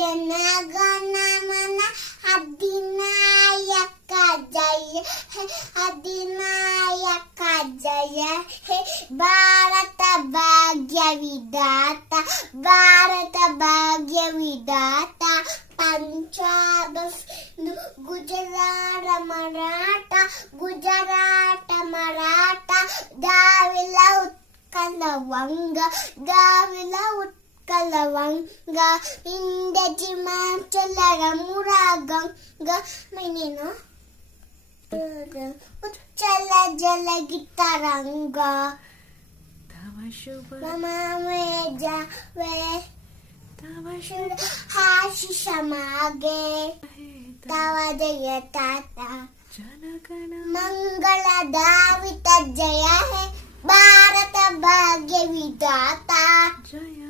ಜನಗಣ ಮನ ಅಧಿನಾಯಕ ಜಯ ಹೇ ಅಧಿನಾಯಕ ಜಯ ಹೇ ಭಾರತ ಭಾಗ್ಯ ವಿಧಾತ ಭಾರತ ಭಾಗ್ಯ ವಿಧಾತ ಪಂಜಾಬ್ ಗುಜರಾತ ಮರಾಠ ಗುಜರಾತ ಮರಾಠ ದಾವಿಲ ಉತ್ಕಲವಂಗ ದಾವಿಲ ಕಲವಂಗ ಇಂದ ಹಿಮಾಚಲರ ಮುರಾಗಂಗ ಮೈನೇನು ಉಚ್ಚಲ ಜಲ ಗಿತ್ತರಂಗ ತವ ಶುಭ ಮೇಜ ವೇ ತವ ಶುಭ ಹಾಶಿಷ ಮಾಗೆ ತವ ಜಯ ತಾತ ಜನಗಣ ಮಂಗಳ ಧಾವಿತ ಜಯ ಹೇ ಭಾರತ ಭಾಗ್ಯ ವಿಧಾತ ಜಯ